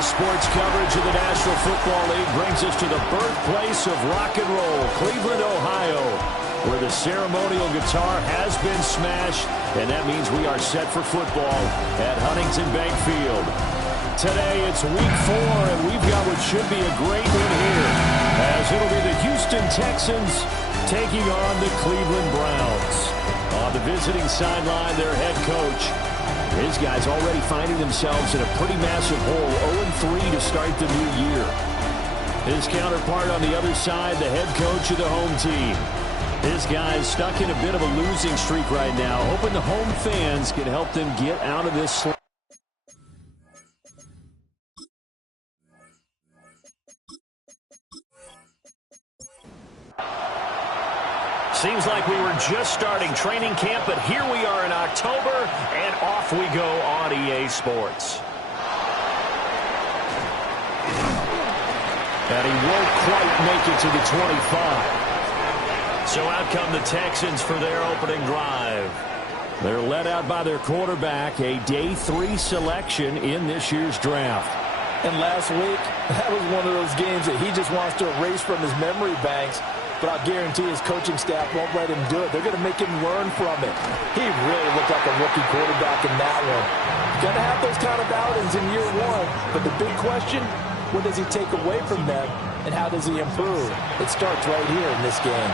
Today's sports coverage of the National Football League brings us to the birthplace of rock and roll, Cleveland, Ohio, where the ceremonial guitar has been smashed, and that means we are set for football at Huntington Bank Field. Today it's week 4, and we've got what should be a great one here, as it'll be the Houston Texans taking on the Cleveland Browns. On the visiting sideline, their head coach. His guys already finding themselves in a pretty massive hole, 0-3 to start the new year. His counterpart on the other side, the head coach of the home team. His guys stuck in a bit of a losing streak right now, hoping the home fans can help them get out of this slump. Seems like we were just starting training camp, but here we are in October, and off we go on EA Sports. And he won't quite make it to the 25. So out come the Texans for their opening drive. They're led out by their quarterback, a day 3 selection in this year's draft. And last week, that was one of those games that he just wants to erase from his memory banks. But I'll guarantee his coaching staff won't let him do it. They're going to make him learn from it. He really looked like a rookie quarterback in that one. Going to have those kind of outings in year 1. But the big question, what does he take away from them, and how does he improve? It starts right here in this game.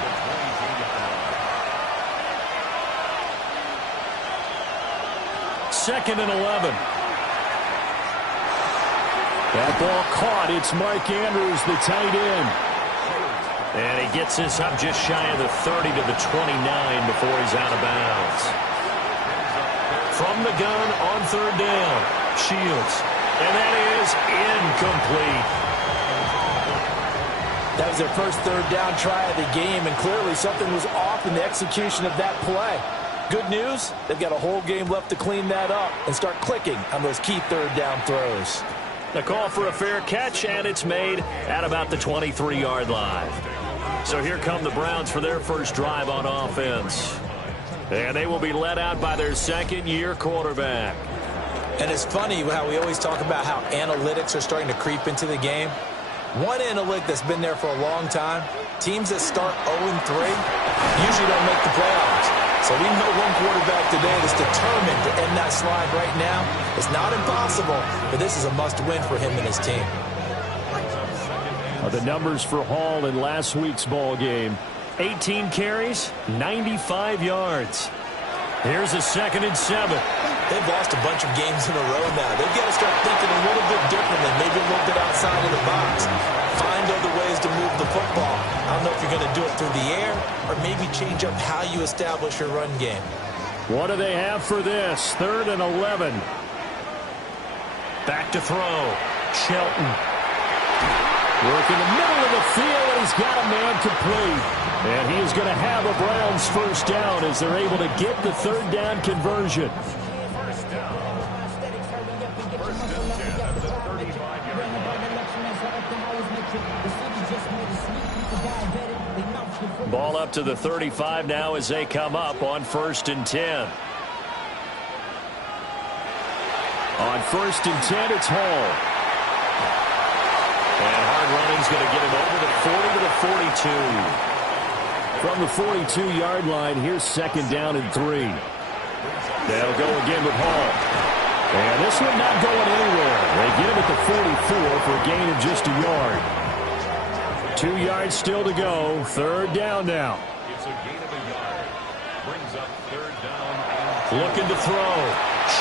Second and 11. That ball caught. It's Mark Andrews, the tight end. And he gets this up just shy of the 30 to the 29 before he's out of bounds. From the gun on third down, Shields. And that is incomplete. That was their first third down try of the game, and clearly something was off in the execution of that play. Good news, they've got a whole game left to clean that up and start clicking on those key third down throws. The call for a fair catch, and it's made at about the 23-yard line. So here come the Browns for their first drive on offense. And they will be led out by their second-year quarterback. And it's funny how we always talk about how analytics are starting to creep into the game. One analytic that's been there for a long time, teams that start 0-3 usually don't make the playoffs. So we know one quarterback today that's determined to end that slide right now. It's not impossible, but this is a must-win for him and his team. The numbers for Hall in last week's ball game. 18 carries, 95 yards. Here's a 2nd and 7. They've lost a bunch of games in a row now. They've got to start thinking a little bit differently, maybe a little bit outside of the box. Find other ways to move the football. I don't know if you're going to do it through the air or maybe change up how you establish your run game. What do they have for this? 3rd and 11. Back to throw. Shelton. Work in the middle of the field, and he's got a man complete. And he is going to have a Browns first down as they're able to get the third down conversion. Ball up to the 35 now as they come up on 1st and 10. On 1st and 10, it's Hall. And hard running's going to get him over the 40 to the 42. From the 42-yard line, here's 2nd down and 3. They'll go again with Hall. And this one not going anywhere. They get him at the 44 for a gain of just a yard. 2 yards still to go. 3rd down now. It's a gain of a yard. Brings up 3rd down. Looking to throw.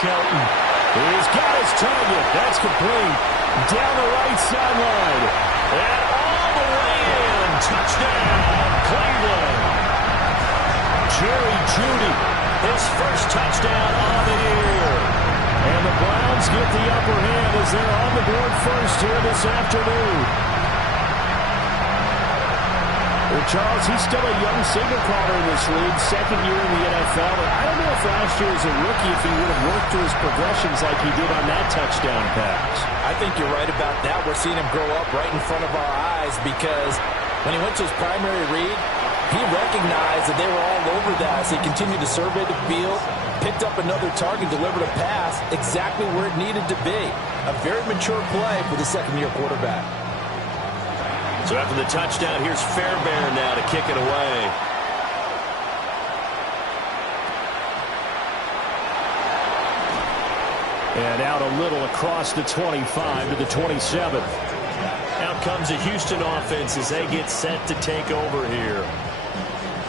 Shelton. He's got his target. That's complete. Down the right sideline. And all the way in. Touchdown, Cleveland. Jerry Jeudy, his first touchdown on the year. And the Browns get the upper hand as they're on the board first here this afternoon. Well, Charles, he's still a young signal caller in this league, 2nd year in the NFL. And I don't know if last year as a rookie if he would have worked through his progressions like he did on that touchdown pass. I think you're right about that. We're seeing him grow up right in front of our eyes because when he went to his primary read, He recognized that they were all over that as they continued to survey the field, picked up another target, delivered a pass exactly where it needed to be. A very mature play for the second-year quarterback. So after the touchdown, here's Fairbairn now to kick it away. And out a little across the 25 to the 27. Out comes the Houston offense as they get set to take over here.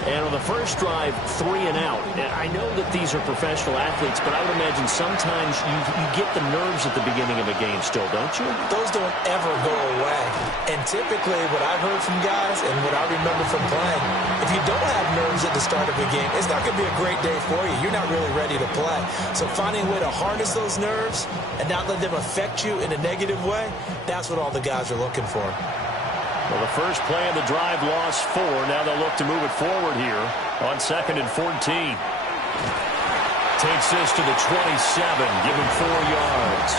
And on the first drive, 3 and out. And I know that these are professional athletes, but I would imagine sometimes you get the nerves at the beginning of a game still, don't you? Those don't ever go away. And typically what I've heard from guys and what I remember from playing, if you don't have nerves at the start of a game, it's not going to be a great day for you. You're not really ready to play. So finding a way to harness those nerves and not let them affect you in a negative way, that's what all the guys are looking for. Well, the first play of the drive lost 4. Now they'll look to move it forward here on 2nd and 14. Takes this to the 27. Give him 4 yards.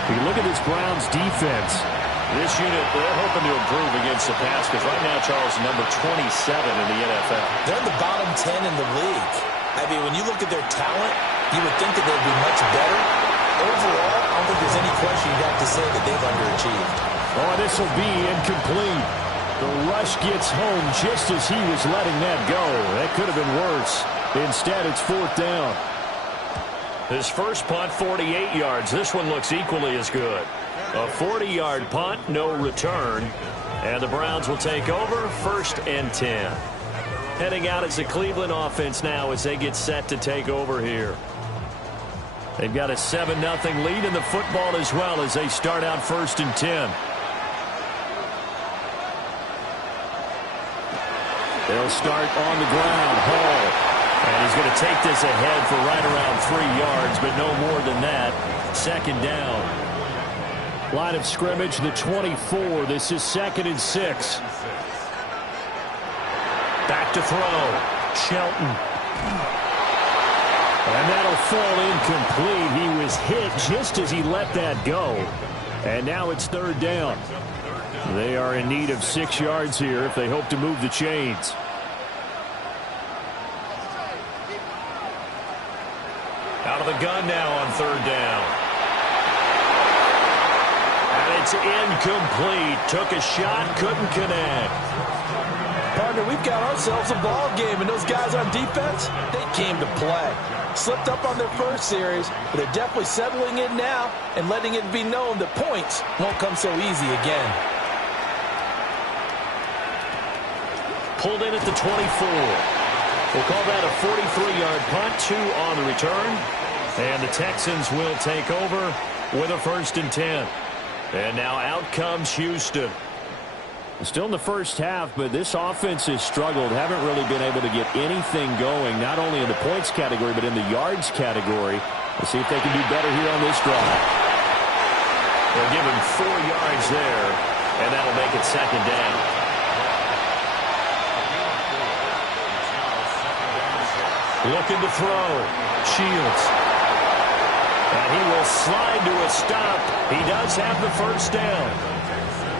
If you look at this Browns defense, this unit, they're hoping to improve against the pass because right now, Charles, number 27 in the NFL. They're in the bottom 10 in the league. I mean, when you look at their talent, you would think that they'd be much better. Overall, I don't think there's any question you'd have to say that they've underachieved. Oh, this will be incomplete. The rush gets home just as he was letting that go. That could have been worse. Instead, it's 4th down. His first punt, 48 yards. This one looks equally as good. A 40-yard punt, no return. And the Browns will take over, 1st and 10. Heading out is the Cleveland offense now as they get set to take over here. They've got a 7-0 lead in the football as well as they start out 1st and 10. They'll start on the ground. Hall. And he's going to take this ahead for right around 3 yards, but no more than that. 2nd down. Line of scrimmage, the 24. This is 2nd and 6. Back to throw. Shelton. And that'll fall incomplete. He was hit just as he let that go. And now it's 3rd down. They are in need of 6 yards here if they hope to move the chains. Out of the gun now on 3rd down. And it's incomplete. Took a shot, couldn't connect. Partner, we've got ourselves a ball game, and those guys on defense, they came to play. Slipped up on their first series, but they're definitely settling in now and letting it be known that points won't come so easy again. Pulled in at the 24. We'll call that a 43-yard punt, 2 on the return. And the Texans will take over with a 1st and 10. And now out comes Houston. Still in the first half, but this offense has struggled. Haven't really been able to get anything going, not only in the points category, but in the yards category. Let's see if they can do better here on this drive. They'll give him 4 yards there, and that'll make it 2nd down. Looking to throw. Shields. And he will slide to a stop. He does have the 1st down.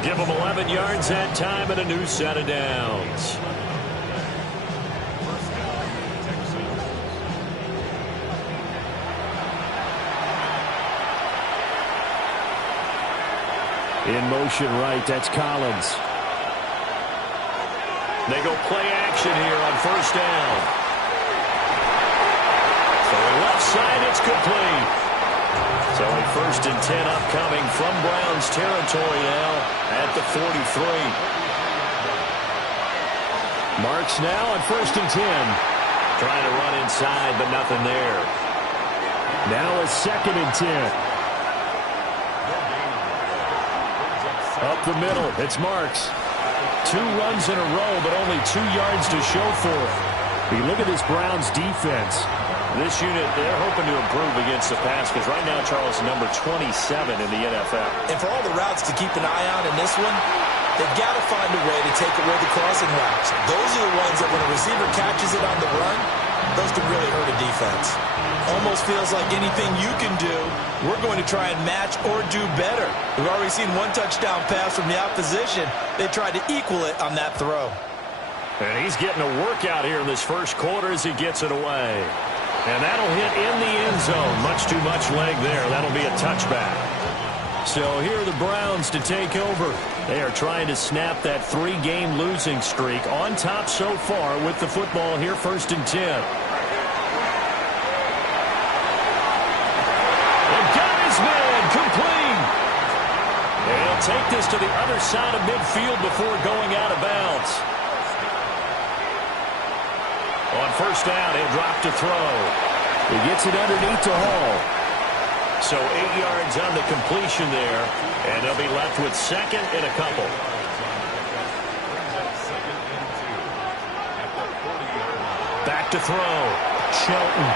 Give him 11 yards that time and a new set of downs. In motion right, that's Collins. They go play action here on 1st down. So left side, it's complete. So a 1st and 10 upcoming from Browns territory now at the 43. Marks now on 1st and 10. Trying to run inside, but nothing there. Now a 2nd and 10. Up the middle, it's Marks. 2 runs in a row, but only 2 yards to show for it. You look at this Browns defense. This unit, they're hoping to improve against the pass because right now, Charles, number 27 in the NFL. And for all the routes to keep an eye on in this one, they've got to find a way to take away the crossing routes. Those are the ones that when a receiver catches it on the run, those can really hurt a defense. Almost feels like anything you can do, we're going to try and match or do better. We've already seen 1 touchdown pass from the opposition. They tried to equal it on that throw. And he's getting a workout here in this first quarter as he gets it away. And that'll hit in the end zone. Much too much leg there. That'll be a touchback. So here are the Browns to take over. They are trying to snap that 3-game losing streak. On top so far with the football here, 1st and 10. And got his man complete. And he'll take this to the other side of midfield before going out of bounds. On 1st down, he'll drop to throw. He gets it underneath to Hall. So 8 yards on the completion there, and they'll be left with 2nd and a couple. Back to throw. Shelton.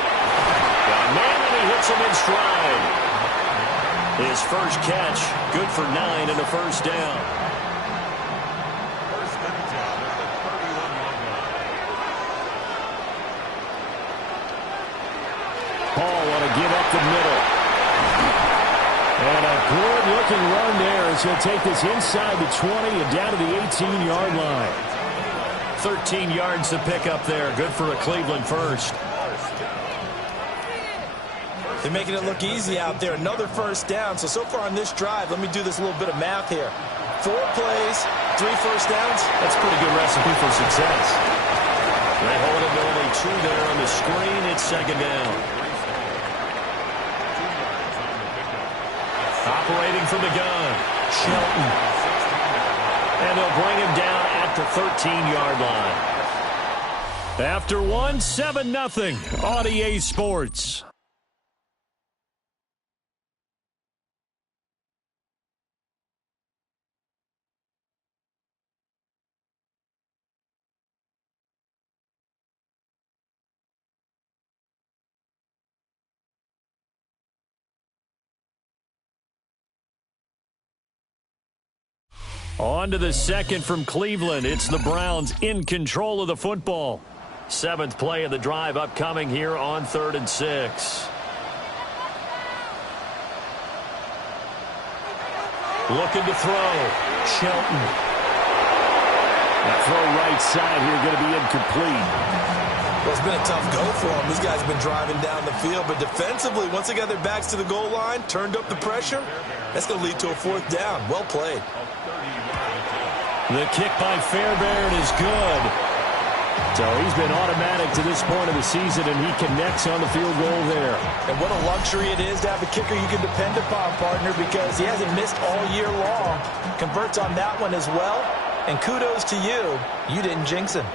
Got a man, and he hits him in stride. His first catch, good for 9 and a 1st down. Paul want to give up the middle. And a good-looking run there as he'll take this inside the 20 and down to the 18-yard line. 13 yards to pick up there. Good for a Cleveland first. They're making it look easy out there. Another 1st down. So far on this drive, let me do this little bit of math here. 4 plays, 3 1st downs. That's a pretty good recipe for success. They hold him to only 2 there on the screen. It's 2nd down. Operating from the gun, Shelton. And they'll bring him down at the 13-yard line. After 1, 7-0 on EA Sports. On to the 2nd from Cleveland. It's the Browns in control of the football. 7th play of the drive upcoming here on 3rd and 6. Looking to throw. Shelton. That throw right side here going to be incomplete. Well, it's been a tough go for them. These guys have been driving down the field, but defensively, once they got their backs to the goal line, turned up the pressure, that's going to lead to a 4th down. Well played. The kick by Fairbairn is good. So he's been automatic to this point of the season, and he connects on the field goal there. And what a luxury it is to have a kicker you can depend upon, partner, because he hasn't missed all year long. Converts on that one as well. And kudos to you. You didn't jinx him.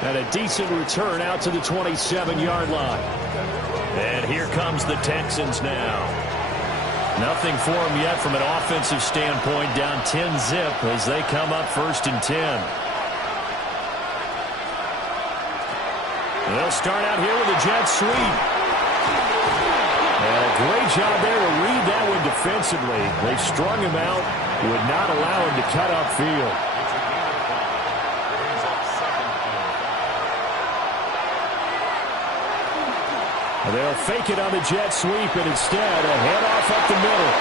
And a decent return out to the 27-yard line. And here comes the Texans now. Nothing for them yet from an offensive standpoint, down 10-zip as they come up 1st and 10. They'll start out here with a jet sweep. And a great job there to read that one defensively. They strung him out, would not allow him to cut upfield. They'll fake it on the jet sweep, and instead a handoff up the middle.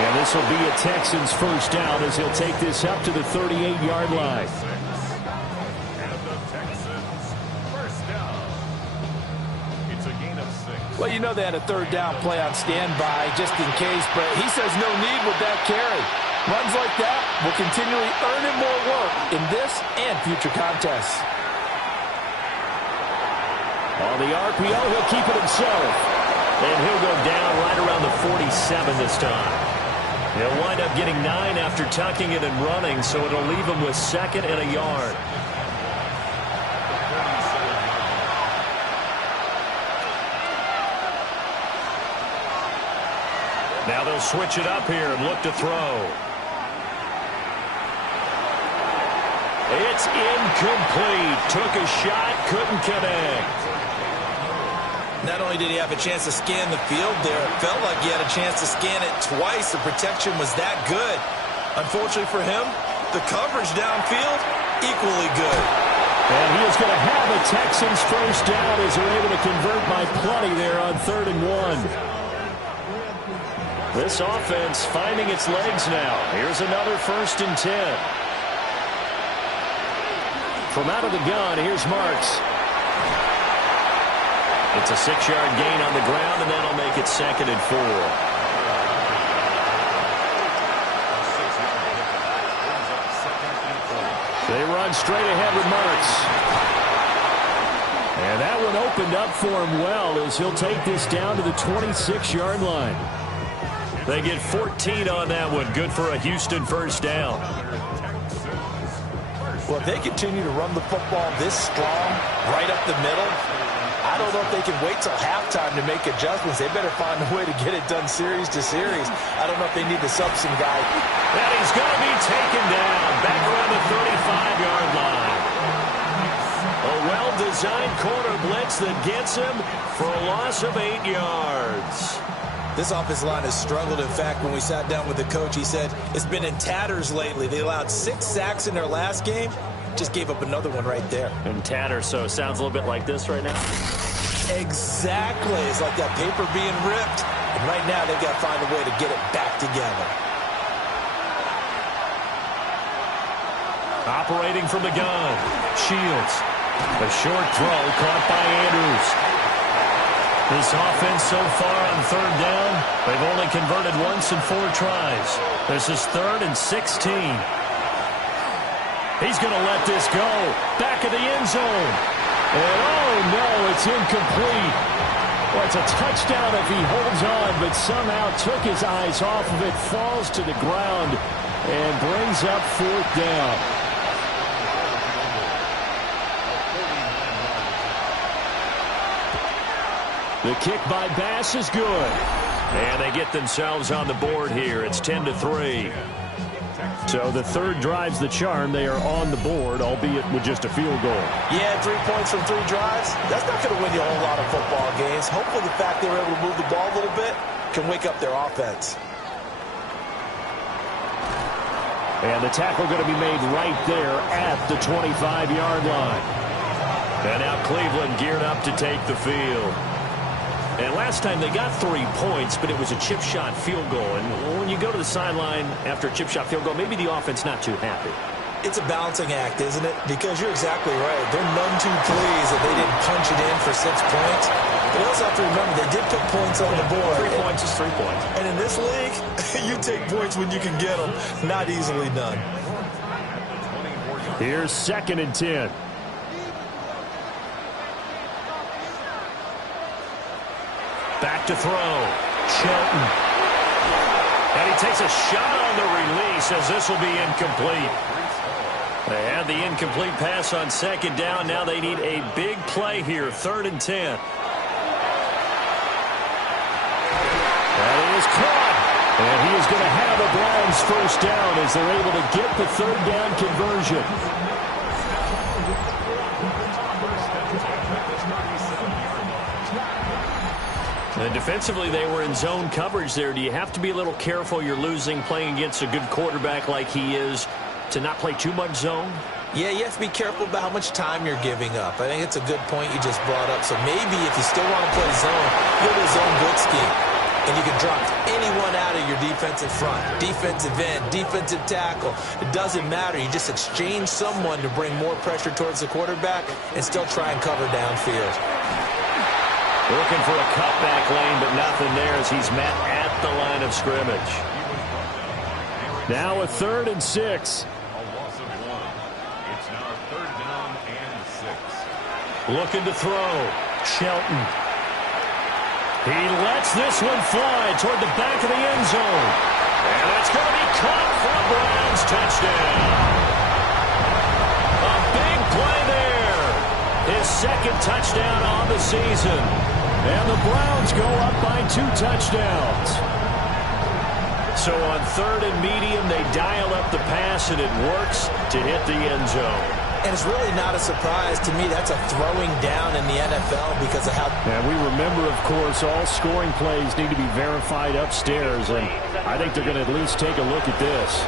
And this will be a Texans 1st down as he'll take this up to the 38-yard line. Well, you know they had a 3rd down play on standby just in case, but he says no need with that carry. Runs like that will continually earn him more work in this and future contests. On the RPO, he'll keep it himself. And he'll go down right around the 47 this time. He'll wind up getting 9 after tucking it and running, so it'll leave him with 2nd and a yard. Now they'll switch it up here and look to throw. It's incomplete. Took a shot, couldn't connect. Not only did he have a chance to scan the field there, it felt like he had a chance to scan it twice. The protection was that good. Unfortunately for him, the coverage downfield, equally good. And he is going to have a Texans 1st down as they're able to convert by plenty there on 3rd and 1. This offense finding its legs now. Here's another 1st and 10. From out of the gun, here's Marks. It's a 6-yard gain on the ground, and that'll make it 2nd and 4. They run straight ahead with Marks. And that one opened up for him well as he'll take this down to the 26-yard line. They get 14 on that one. Good for a Houston 1st down. Well, if they continue to run the football this strong, right up the middle, I don't know if they can wait till halftime to make adjustments. They better find a way to get it done series to series. I don't know if they need to sub some guy. And he's going to be taken down back around the 35-yard line. A well-designed corner blitz that gets him for a loss of 8 yards. This offensive line has struggled. In fact, when we sat down with the coach, he said it's been in tatters lately. They allowed 6 sacks in their last game. Just gave up another one right there. In tatters, so it sounds a little bit like this right now. Exactly. It's like that paper being ripped. And right now, they've got to find a way to get it back together. Operating from the gun. Shields. A short throw caught by Andrews. This offense so far on 3rd down, they've only converted once in 4 tries. This is 3rd and 16. He's going to let this go. Back of the end zone. And oh no, it's incomplete. Well, it's a touchdown if he holds on, but somehow took his eyes off of it, falls to the ground, and brings up 4th down. The kick by Bass is good. And they get themselves on the board here. It's 10-3. So the 3rd drives the charm. They are on the board, albeit with just a field goal. Yeah, 3 points from 3 drives. That's not going to win you a whole lot of football games. Hopefully the fact they were able to move the ball a little bit can wake up their offense. And the tackle going to be made right there at the 25-yard line. And now Cleveland geared up to take the field. And last time they got 3 points, but it was a chip shot field goal. And when you go to the sideline after a chip shot field goal, maybe the offense not too happy. It's a balancing act, isn't it? Because you're exactly right. They're none too pleased that they didn't punch it in for 6 points. But you also have to remember, they did put points on the board. 3 points is 3 points. And in this league, you take points when you can get them. Not easily done. Here's 2nd and 10. Back to throw. Shelton. And he takes a shot on the release as this will be incomplete. They had the incomplete pass on 2nd down. Now they need a big play here. 3rd and 10. That is caught. And he is going to have a Browns 1st down as they're able to get the 3rd down conversion. And defensively, they were in zone coverage there. Do you have to be a little careful? You're losing playing against a good quarterback like he is to not play too much zone? Yeah, you have to be careful about how much time you're giving up. I think it's a good point you just brought up. So maybe if you still want to play zone, go to a zone blitz scheme. And you can drop anyone out of your defensive front. Defensive end, defensive tackle. It doesn't matter. You just exchange someone to bring more pressure towards the quarterback and still try and cover downfield. Looking for a cutback lane, but nothing there as he's met at the line of scrimmage. Now a 3rd and 6. A loss of 1. It's now 3rd down and 6. Looking to throw. Shelton. He lets this one fly toward the back of the end zone. And it's going to be caught for a Browns touchdown. A big play there. His 2nd touchdown on the season. And the Browns go up by 2 touchdowns. So on 3rd and medium, they dial up the pass, and it works to hit the end zone. And it's really not a surprise to me. That's a throwing down in the NFL because of how... And we remember, of course, all scoring plays need to be verified upstairs, and I think they're going to at least take a look at this.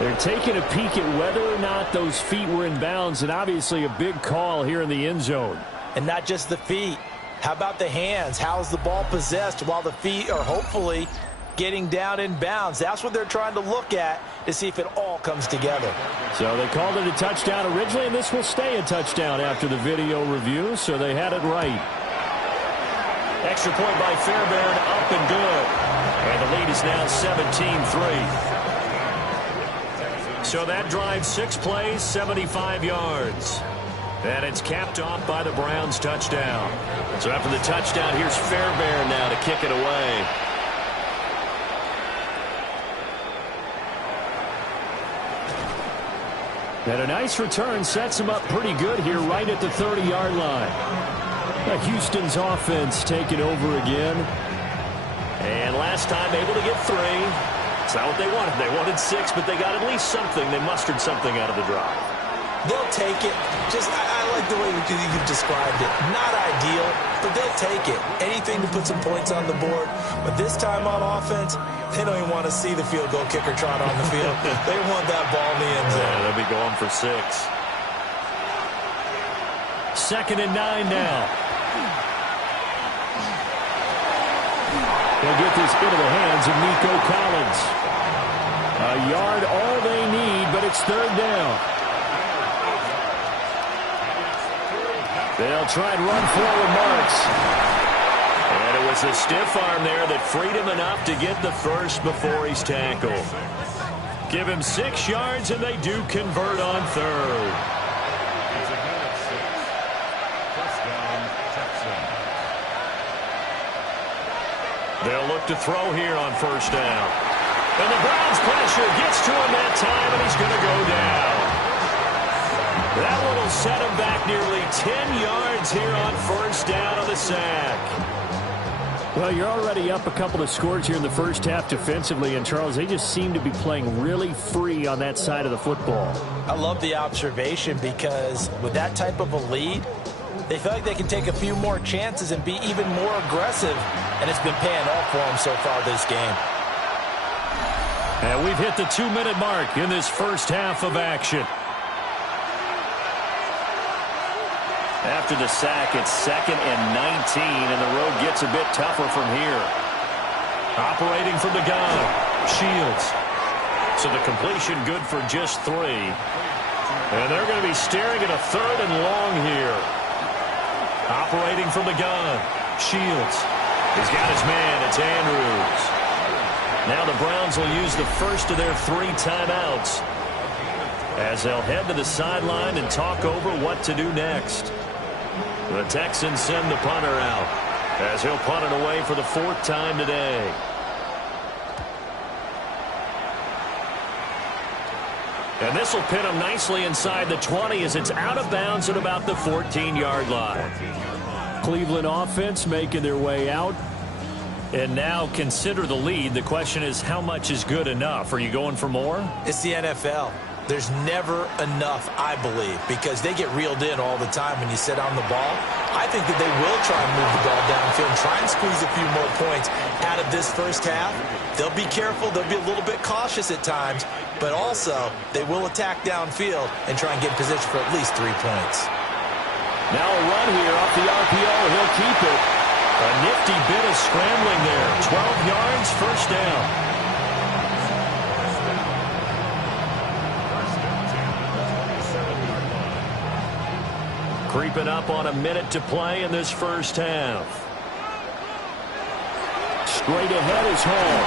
They're taking a peek at whether or not those feet were in bounds, and obviously a big call here in the end zone. And not just the feet. How about the hands? How's the ball possessed while the feet are hopefully getting down in bounds? That's what they're trying to look at to see if it all comes together. So they called it a touchdown originally, and this will stay a touchdown after the video review, so they had it right. Extra point by Fairbairn, up and good. And the lead is now 17-3. So that drive, 6 plays, 75 yards. And it's capped off by the Browns' touchdown. So after the touchdown, here's Fairbairn now to kick it away. And a nice return sets him up pretty good here right at the 30-yard line. Now Houston's offense taking over again. And last time able to get 3. It's not what they wanted. They wanted 6, but they got at least something. They mustered something out of the drive. They'll take it. I like the way you've described it. Not ideal, but they'll take it. Anything to put some points on the board. But this time on offense, they don't even want to see the field goal kicker trot on the field. They want that ball in the end zone. Yeah, they'll be going for 6. 2nd and 9 now. They'll get this into the hands of Nico Collins. A yard all they need, but it's 3rd down. They'll try and run forward Marks. And it was a stiff arm there that freed him enough to get the first before he's tackled. Give him 6 yards, and they do convert on 3rd. They'll look to throw here on 1st down. And the Browns' pressure gets to him that time, and he's going to go down. That one will set him back nearly 10 yards here on 1st down on the sack. Well, you're already up a couple of scores here in the first half defensively, and Charles, they just seem to be playing really free on that side of the football. I love the observation because with that type of a lead, they feel like they can take a few more chances and be even more aggressive, and it's been paying off for them so far this game. And we've hit the 2-minute mark in this first half of action. After the sack, it's 2nd and 19, and the road gets a bit tougher from here. Operating from the gun, Shields. So the completion good for just 3. And they're going to be staring at a 3rd and long here. Operating from the gun, Shields. He's got his man. It's Andrews. Now the Browns will use the first of their 3 timeouts as they'll head to the sideline and talk over what to do next. The Texans send the punter out as he'll punt it away for the 4th time today. And this will pin him nicely inside the 20 as it's out of bounds at about the 14-yard line. Cleveland offense making their way out. And now consider the lead. The question is, how much is good enough? Are you going for more? It's the NFL. There's never enough, I believe, because they get reeled in all the time when you sit on the ball. I think that they will try and move the ball downfield and try and squeeze a few more points out of this first half. They'll be careful. They'll be a little bit cautious at times, but also they will attack downfield and try and get in position for at least 3 points. Now a run here off the RPO. He'll keep it. A nifty bit of scrambling there. 12 yards, 1st down. Creeping up on a minute to play in this first half. Straight ahead is Hall.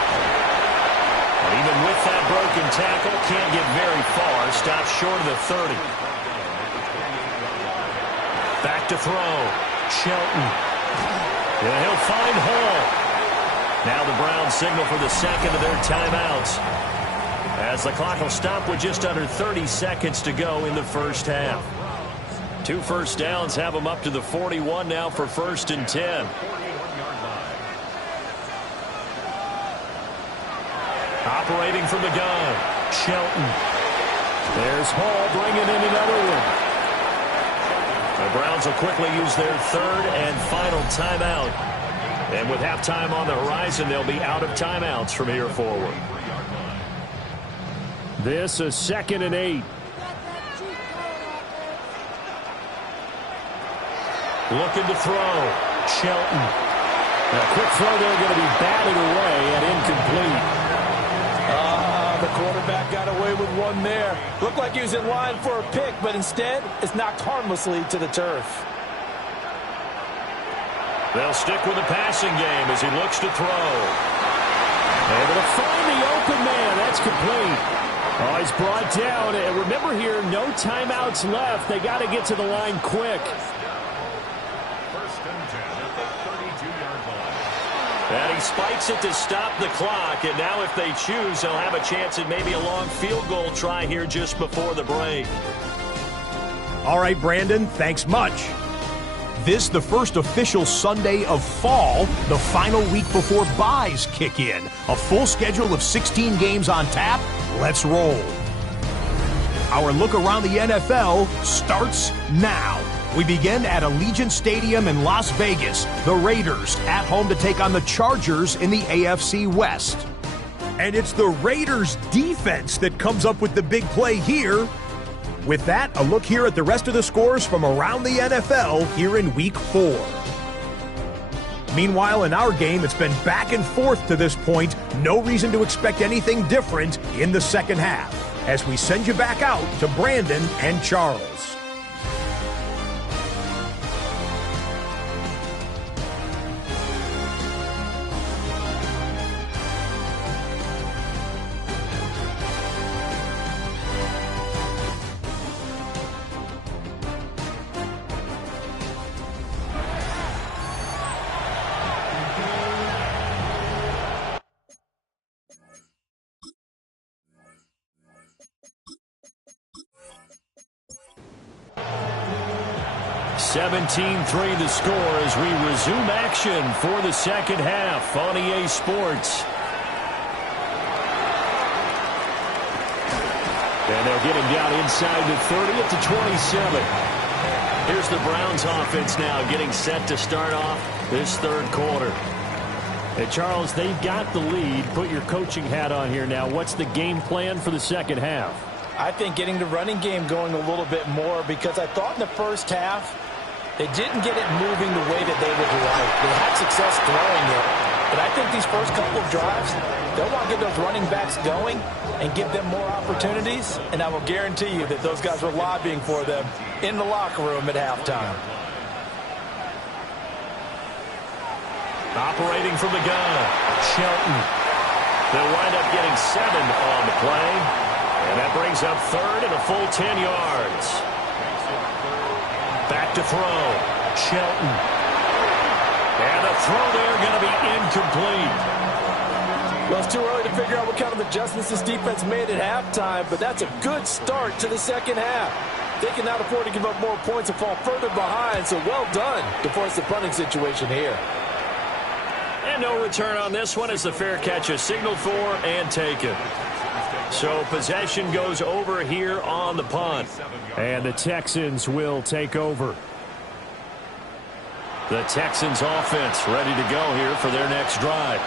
And even with that broken tackle, can't get very far. Stops short of the 30. Back to throw. Shelton. And he'll find Hall. Now the Browns signal for the 2nd of their timeouts, as the clock will stop with just under 30 seconds to go in the first half. 2 first downs have them up to the 41 now for 1st and 10. Operating from the gun, Shelton. There's Hall bringing in another one. The Browns will quickly use their 3rd and final timeout. And with halftime on the horizon, they'll be out of timeouts from here forward. This is 2nd and 8. Looking to throw. Shelton. A quick throw there going to be batted away and incomplete. The quarterback got away with one there. Looked like he was in line for a pick, but instead it's knocked harmlessly to the turf. They'll stick with the passing game as he looks to throw. Able to find the open man. That's complete. Oh, he's brought down. And remember here, no timeouts left. They got to get to the line quick. First and 10 at the 32-yard line. And he spikes it to stop the clock. And now if they choose, they'll have a chance at maybe a long field goal try here just before the break. All right, Brandon, thanks much. This the first official Sunday of fall, the final week before byes kick in. A full schedule of 16 games on tap. Let's roll. Our look around the NFL starts now. We begin at Allegiant Stadium in Las Vegas. The Raiders at home to take on the Chargers in the AFC West. And it's the Raiders defense that comes up with the big play here. With that, a look here at the rest of the scores from around the NFL here in Week 4. Meanwhile, in our game, it's been back and forth to this point. No reason to expect anything different in the second half, as we send you back out to Brandon and Charles. (17-3) the score as we resume action for the second half on EA Sports. And they'll get him down inside the 30 at the 27. Here's the Browns offense now getting set to start off this third quarter. Hey, Charles, they've got the lead. Put your coaching hat on here now. What's the game plan for the second half? I think getting the running game going a little bit more, because I thought in the first half they didn't get it moving the way that they would like. They had success throwing it, but I think these first couple of drives, they'll want to get those running backs going and give them more opportunities, and I will guarantee you that those guys were lobbying for them in the locker room at halftime. Operating from the gun, Shelton. They'll wind up getting 7 on the play, and that brings up third and a full 10 yards. Back to throw, Shelton. And the throw there going to be incomplete. Well, it's too early to figure out what kind of adjustments this defense made at halftime, but that's a good start to the second half. They cannot afford to give up more points and fall further behind, so well done to force the punting situation here. And no return on this one as the fair catch is signaled for and taken. So possession goes over here on the punt. And the Texans will take over. The Texans offense ready to go here for their next drive.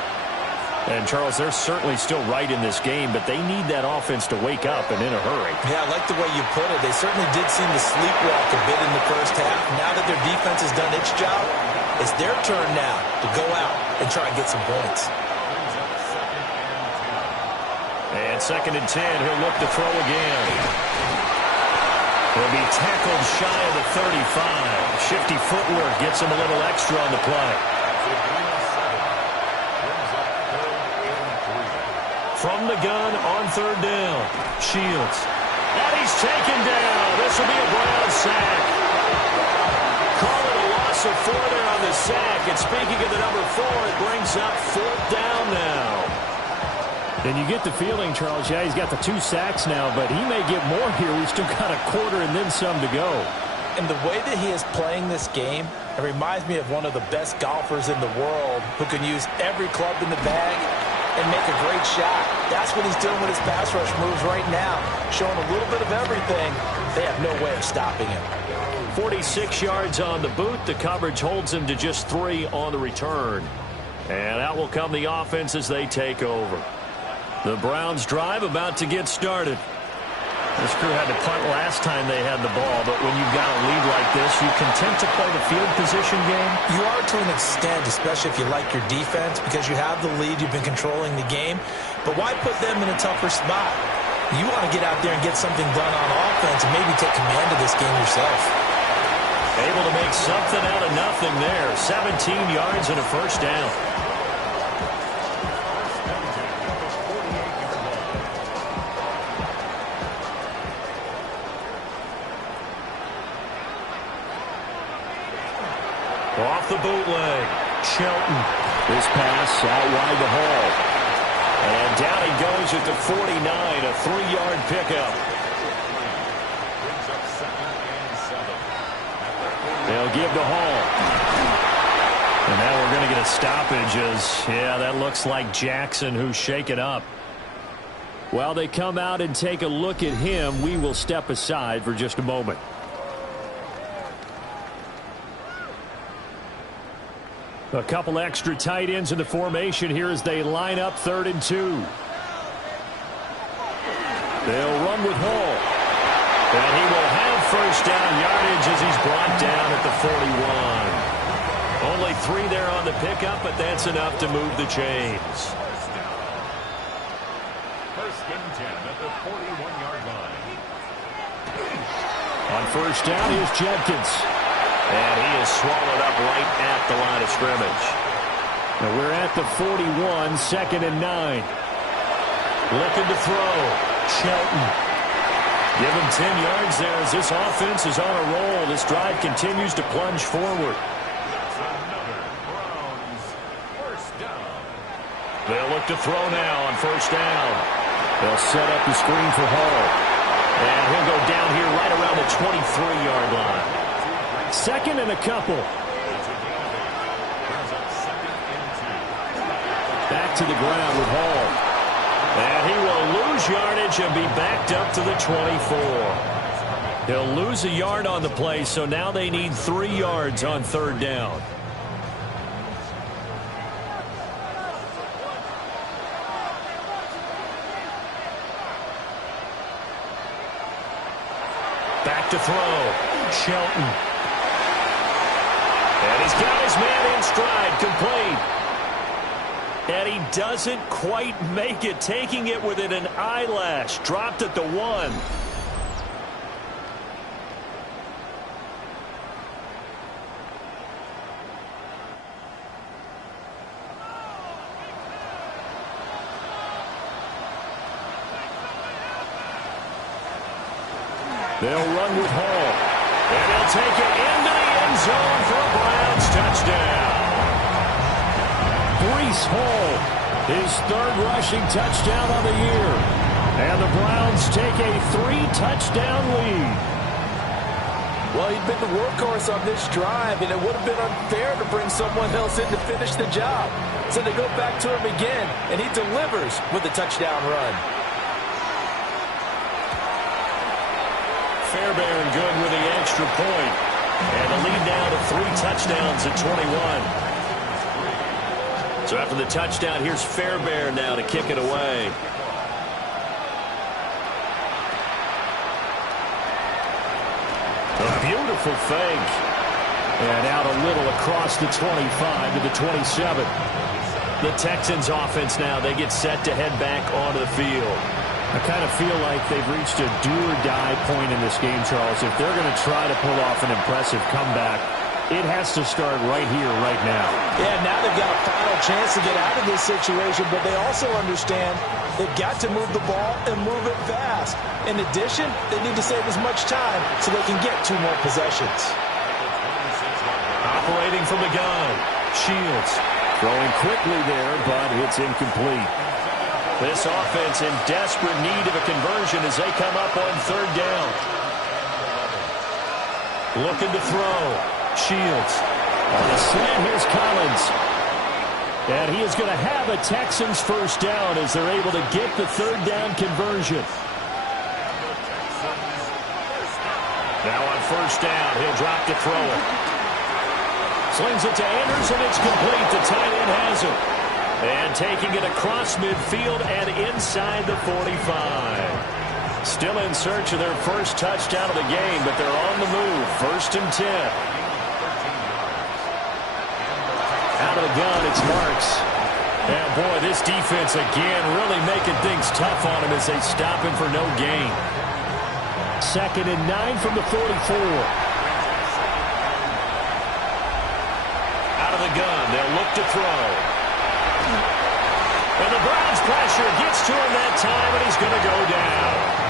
And, Charles, they're certainly still right in this game, but they need that offense to wake up and in a hurry. Yeah, I like the way you put it. They certainly did seem to sleepwalk a bit in the first half. Now that their defense has done its job, it's their turn now to go out and try and get some points. And 2nd and 10, he'll look to throw again. He'll be tackled shy of the 35. Shifty footwork gets him a little extra on the play. From the gun on 3rd down, Shields. And he's taken down. This will be a Brown sack. Call it a loss of 4 there on the sack. And speaking of the number 4, it brings up 4th down now. And you get the feeling, Charles, yeah, he's got the 2 sacks now, but he may get more here. We've still got a quarter and then some to go. And the way that he is playing this game, it reminds me of one of the best golfers in the world who can use every club in the bag and make a great shot. That's what he's doing with his pass rush moves right now, showing a little bit of everything. They have no way of stopping him. 46 yards on the boot. The coverage holds him to just 3 on the return. And out will come the offense as they take over. The Browns drive about to get started. This crew had to punt last time they had the ball, but when you've got a lead like this, you content to play the field position game? You are to an extent, especially if you like your defense, because you have the lead, you've been controlling the game. But why put them in a tougher spot? You want to get out there and get something done on offense and maybe take command of this game yourself. Able to make something out of nothing there. 17 yards and a first down. Off the bootleg, Shelton. This pass out wide to Hall. And down he goes at the 49, a 3-yard pickup. They'll give to Hall. And now we're going to get a stoppage as, yeah, that looks like Jackson who's shaken up. While they come out and take a look at him, we will step aside for just a moment. A couple extra tight ends in the formation here as they line up 3rd and 2. They'll run with Hall. And he will have first down yardage as he's brought down at the 41. Only 3 there on the pickup, but that's enough to move the chains. First and 10 at the 41-yard line. On first down, here's Jenkins. And he is swallowed up right at the line of scrimmage. Now we're at the 41, 2nd and 9. Looking to throw. Shelton. Give him 10 yards there as this offense is on a roll. This drive continues to plunge forward. That's another Browns first down. They'll look to throw now on first down. They'll set up the screen for Hall. And he'll go down here right around the 23-yard line. 2nd and a couple. Back to the ground with Hall. And he will lose yardage and be backed up to the 24. He'll lose a yard on the play, so now they need 3 yards on 3rd down. Back to throw. Shelton. And he's got his man in stride, complete. And he doesn't quite make it, taking it within an eyelash. Dropped at the 1. They'll run with Hall. And he'll take it into the end zone for a Browns touchdown. Breece Hall, his 3rd rushing touchdown on the year. And the Browns take a 3-touchdown lead. Well, he'd been the workhorse on this drive, and it would have been unfair to bring someone else in to finish the job. So they go back to him again, and he delivers with a touchdown run. Fairbairn good with the extra point. And the lead now to 3 touchdowns at 21. So after the touchdown, here's Fairbairn now to kick it away. A beautiful fake. And out a little across the 25 to the 27. The Texans offense now, they get set to head back onto the field. I kind of feel like they've reached a do-or-die point in this game, Charles. If they're going to try to pull off an impressive comeback, it has to start right here, right now. Yeah, now they've got a final chance to get out of this situation, but they also understand they've got to move the ball and move it fast. In addition, they need to save as much time so they can get 2 more possessions. Operating from the gun, Shields. Throwing quickly there, but it's incomplete. This offense in desperate need of a conversion as they come up on 3rd down. Looking to throw. Shields. On the slant, here's Collins. And he is going to have a Texans first down as they're able to get the 3rd down conversion. Now on first down, he'll drop to throw it. Slings it to Anderson. It's complete. The tight end has it. And taking it across midfield and inside the 45. Still in search of their first touchdown of the game, but they're on the move. 1st and 10. Out of the gun, it's Marks. And boy, this defense again really making things tough on him as they stop him for no gain. 2nd and 9 from the 44. Out of the gun, they'll look to throw. And the Browns pressure gets to him that time, and he's going to go down.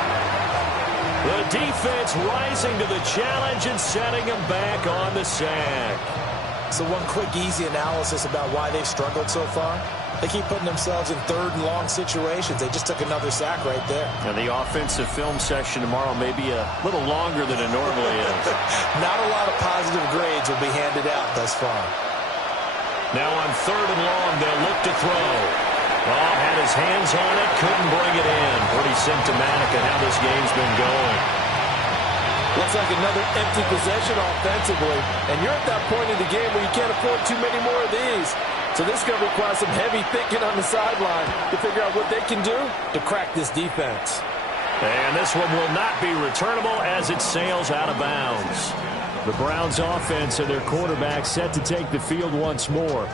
The defense rising to the challenge and setting him back on the sack. So one quick, easy analysis about why they've struggled so far. They keep putting themselves in 3rd and long situations. They just took another sack right there. Now, the offensive film session tomorrow may be a little longer than it normally is. Not a lot of positive grades will be handed out thus far. Now on 3rd and long, they'll look to throw. Oh, had his hands on it, couldn't bring it in. Pretty symptomatic of how this game's been going. Looks like another empty possession offensively. And you're at that point in the game where you can't afford too many more of these. So this is going to require some heavy thinking on the sideline to figure out what they can do to crack this defense. And this one will not be returnable as it sails out of bounds. The Browns offense and their quarterback set to take the field once more.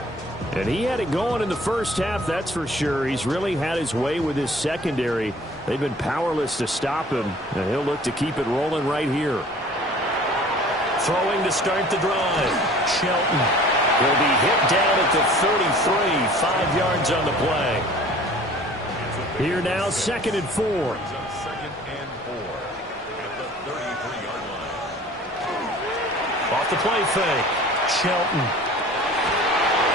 And he had it going in the first half, that's for sure. He's really had his way with his secondary. They've been powerless to stop him, and he'll look to keep it rolling right here. Throwing to start the drive. Shelton will be hit down at the 33, 5 yards on the play. Here now, 2nd and 4. 2nd and 4 at the 33-yard line. Off the play fake. Shelton.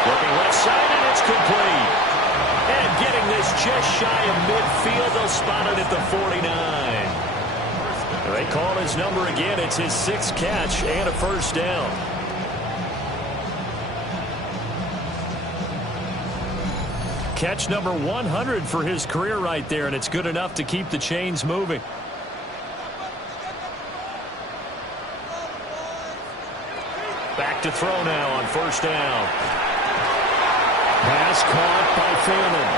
Looking left side, and it's complete. And getting this just shy of midfield, they'll spot it at the 49. They call his number again. It's his 6th catch and a first down. Catch number 100 for his career right there, and it's good enough to keep the chains moving. Back to throw now on 1st down. Pass caught by Phelan.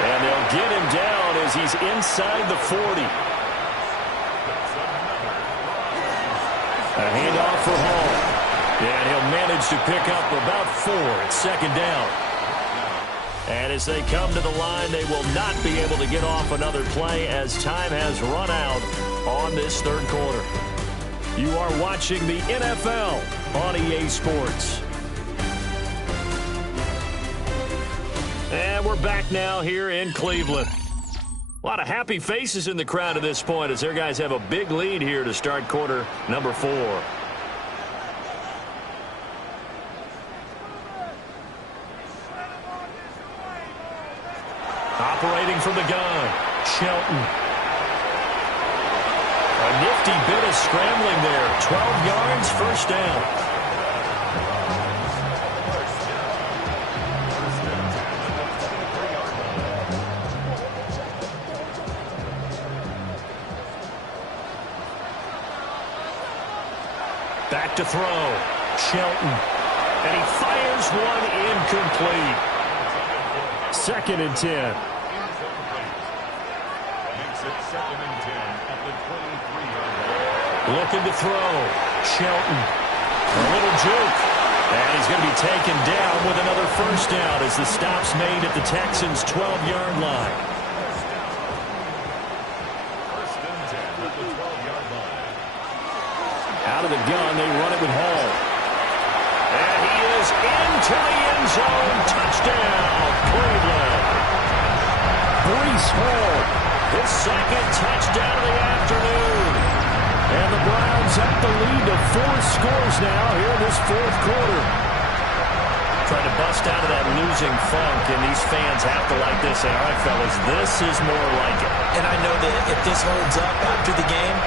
And they'll get him down as he's inside the 40. A handoff for Hall. And he'll manage to pick up about 4 at 2nd down. And as they come to the line, they will not be able to get off another play as time has run out on this 3rd quarter. You are watching the NFL on EA Sports. And we're back now here in Cleveland. A lot of happy faces in the crowd at this point as their guys have a big lead here to start quarter number 4. Operating from the gun, Shelton. A nifty bit of scrambling there. 12 yards, 1st down. Back to throw. Shelton. And he fires one incomplete. 2nd and 10. Makes it 2nd and 10 at the 23-yard line. Looking to throw. Shelton. A little juke. And he's going to be taken down with another first down as the stop's made at the Texans' 12-yard line. 1st and 10 at the 12-yard line. Out of the gun, they run it with Hall. And he is into the end zone. Touchdown, Cleveland. Breece Hall. His 2nd touchdown of the afternoon. And the Browns up the lead to 4 scores now here in this 4th quarter. Trying to bust out of that losing funk, and these fans have to like this. All right, fellas, this is more like it. And I know that if this holds up after the game,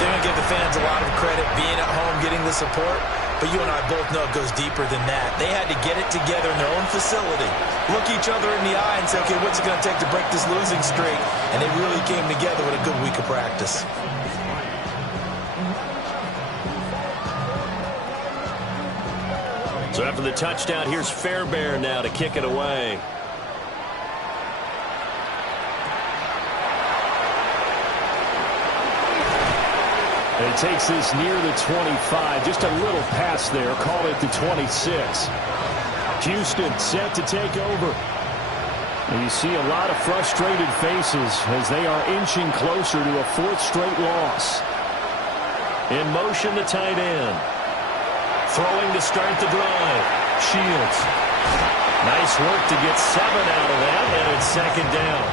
they're going to give the fans a lot of credit being at home, getting the support. But you and I both know it goes deeper than that. They had to get it together in their own facility, look each other in the eye and say, okay, what's it going to take to break this losing streak? And they really came together with a good week of practice. So after the touchdown, here's Fairbairn now to kick it away. It takes this near the 25. Just a little pass there. Call it the 26. Houston set to take over. And you see a lot of frustrated faces as they are inching closer to a fourth straight loss. In motion, the tight end. Throwing to start the drive. Shields. Nice work to get 7 out of that, and it's second down.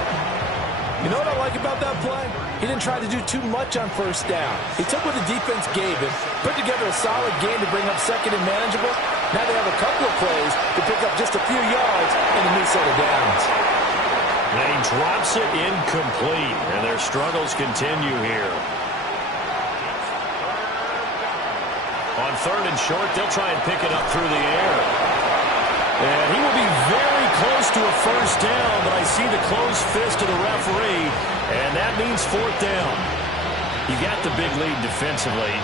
You know what I like about that play? He didn't try to do too much on first down. He took what the defense gave him, put together a solid game to bring up second and manageable. Now they have a couple of plays to pick up just a few yards and a new set of downs. And he drops it incomplete, and their struggles continue here. On third and short, they'll try and pick it up through the air. And he will be very close to a first down, but I see the closed fist of the referee, and that means fourth down. You got the big lead defensively.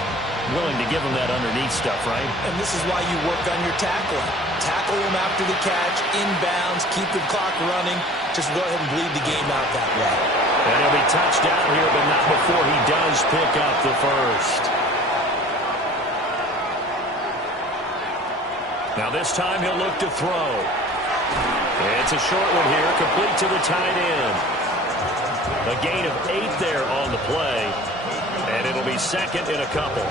Willing to give him that underneath stuff, right? And this is why you work on your tackling. Tackle him after the catch, inbounds, keep the clock running. Just go ahead and bleed the game out that way. And he'll be touched down here, but not before he does pick up the first. Now this time he'll look to throw. It's a short one here, complete to the tight end. A gain of 8 there on the play, and it'll be second in a couple.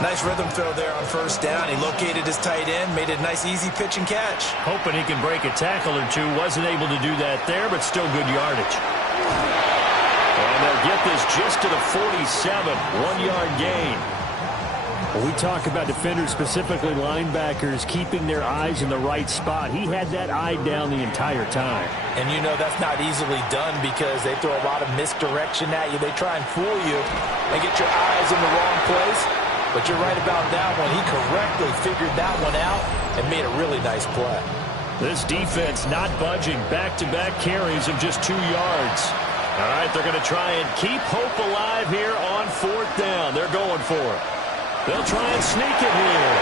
Nice rhythm throw there on first down. He located his tight end, made it a nice easy pitch and catch. Hoping he can break a tackle or two. Wasn't able to do that there, but still good yardage. And they'll get this just to the 47, 1-yard gain. When we talk about defenders, specifically linebackers, keeping their eyes in the right spot, he had that eye down the entire time. And you know that's not easily done because they throw a lot of misdirection at you. They try and fool you and get your eyes in the wrong place. But you're right about that one. He correctly figured that one out and made a really nice play. This defense not budging. Back-to-back carries of just 2 yards. All right, they're going to try and keep hope alive here on fourth down. They're going for it. They'll try and sneak it here.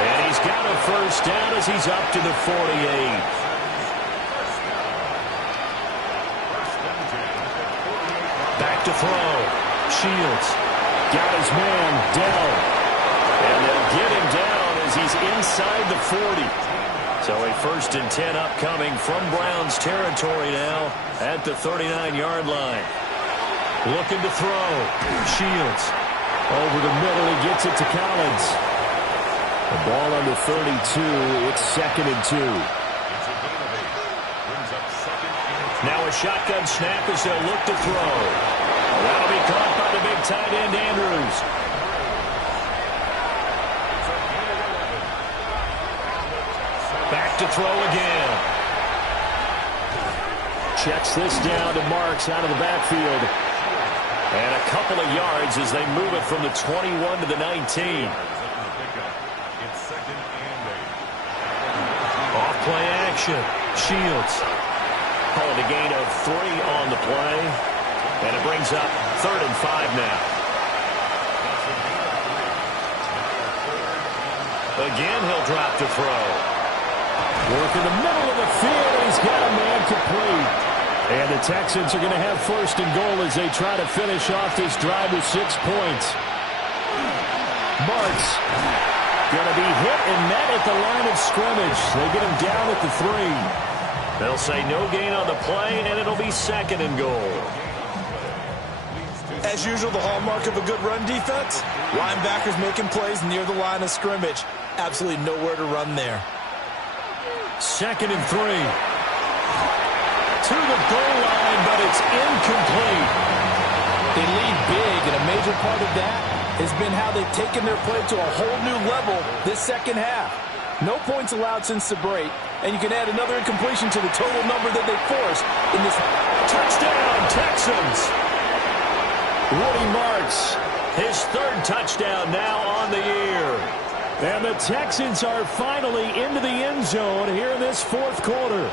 And he's got a first down as he's up to the 48. Back to throw. Shields. Got his man, Dell. And they'll get him down as he's inside the 40. So a 1st and 10 upcoming from Browns territory now at the 39-yard line. Looking to throw. Shields. Over the middle, he gets it to Collins. The ball under 32. It's 2nd and 2. Now a shotgun snap as they'll look to throw. That'll be caught by the big tight end, Andrews. Back to throw again. Checks this down to Marks out of the backfield. And a couple of yards as they move it from the 21 to the 19. Off play action. Shields. Calling a gain of 3 on the play. And it brings up 3rd and 5 now. Again, he'll drop to throw. Work in the middle of the field, and he's got a man complete. And the Texans are going to have 1st and goal as they try to finish off this drive with 6 points. Marks going to be hit and met at the line of scrimmage. They get him down at the 3. They'll say no gain on the play, and it'll be 2nd and goal. As usual, the hallmark of a good run defense, linebackers making plays near the line of scrimmage. Absolutely nowhere to run there. 2nd and 3. To the goal line, but it's incomplete. They lead big, and a major part of that has been how they've taken their play to a whole new level this second half. No points allowed since the break, and you can add another incompletion to the total number that they forced in this. Touchdown, Texans! Woody Marks, his 3rd touchdown now on the year. And the Texans are finally into the end zone here in this 4th quarter.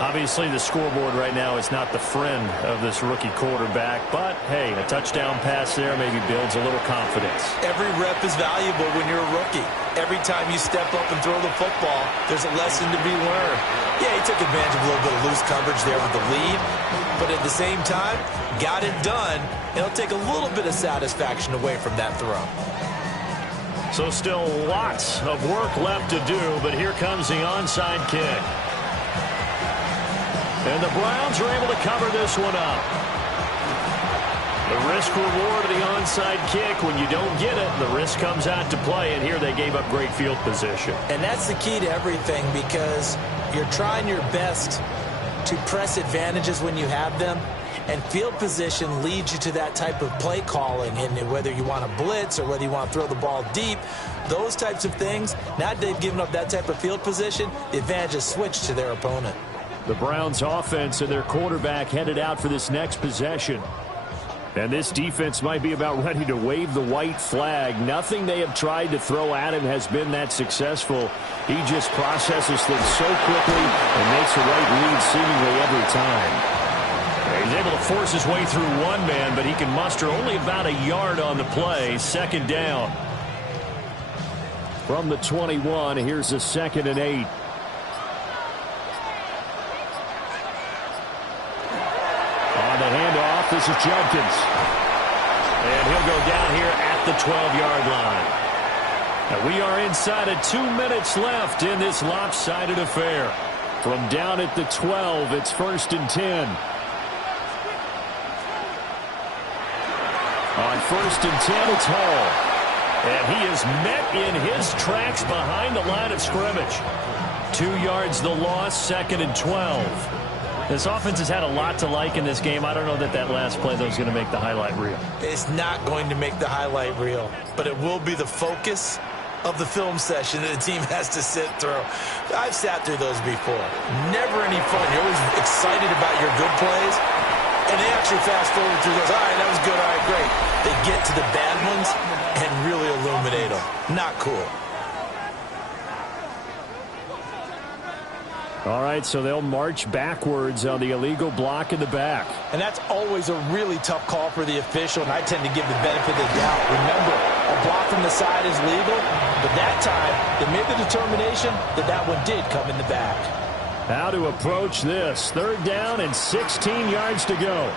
Obviously, the scoreboard right now is not the friend of this rookie quarterback. But, hey, a touchdown pass there maybe builds a little confidence. Every rep is valuable when you're a rookie. Every time you step up and throw the football, there's a lesson to be learned. Yeah, he took advantage of a little bit of loose coverage there with the lead. but at the same time, got it done. It'll take a little bit of satisfaction away from that throw. So still lots of work left to do, but here comes the onside kick. And the Browns are able to cover this one up. The risk reward of the onside kick, when you don't get it, the risk comes out to play, and here they gave up great field position. And that's the key to everything, because you're trying your best to press advantages when you have them, and field position leads you to that type of play calling, and whether you want to blitz or whether you want to throw the ball deep, those types of things. Now that they've given up that type of field position, the advantage is switched to their opponent. The Browns offense and their quarterback headed out for this next possession. And this defense might be about ready to wave the white flag. Nothing they have tried to throw at him has been that successful. He just processes things so quickly and makes the right read seemingly every time. He's able to force his way through one man, but he can muster only about a yard on the play. Second down. From the 21, here's a 2nd and 8. Handoff, this is Jenkins. And he'll go down here at the 12-yard line. And we are inside of 2 minutes left in this lopsided affair. From down at the 12, it's 1st and 10. On 1st and 10, it's Hall. And he is met in his tracks behind the line of scrimmage. 2 yards the loss, 2nd and 12. This offense has had a lot to like in this game. I don't know that last play, though, is going to make the highlight reel. It's not going to make the highlight reel, but it will be the focus of the film session that the team has to sit through. I've sat through those before. Never any fun. You're always excited about your good plays, and they actually fast forward through those. All right, that was good. All right, great. They get to the bad ones and really illuminate them. Not cool. All right, so they'll march backwards on the illegal block in the back. And that's always a really tough call for the official, and I tend to give the benefit of the doubt. Remember, a block from the side is legal, but that time they made the determination that that one did come in the back. How to approach this. 3rd down and 16 yards to go.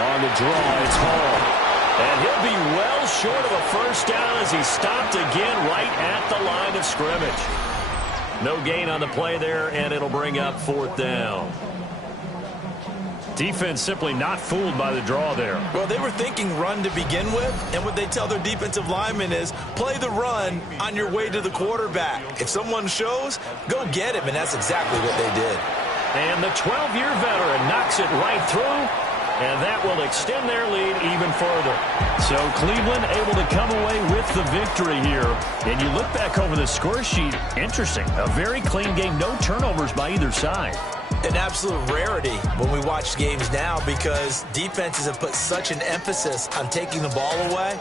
On the draw, it's Hall. And he'll be well short of a first down as he stopped again right at the line of scrimmage. No gain on the play there, and it'll bring up 4th down. Defense simply not fooled by the draw there. Well, they were thinking run to begin with, and what they tell their defensive linemen is play the run on your way to the quarterback. If someone shows, go get him, and that's exactly what they did. And the 12-year veteran knocks it right through. And that will extend their lead even further. So Cleveland able to come away with the victory here. And you look back over the score sheet, interesting. A very clean game, no turnovers by either side. An absolute rarity when we watch games now, because defenses have put such an emphasis on taking the ball away.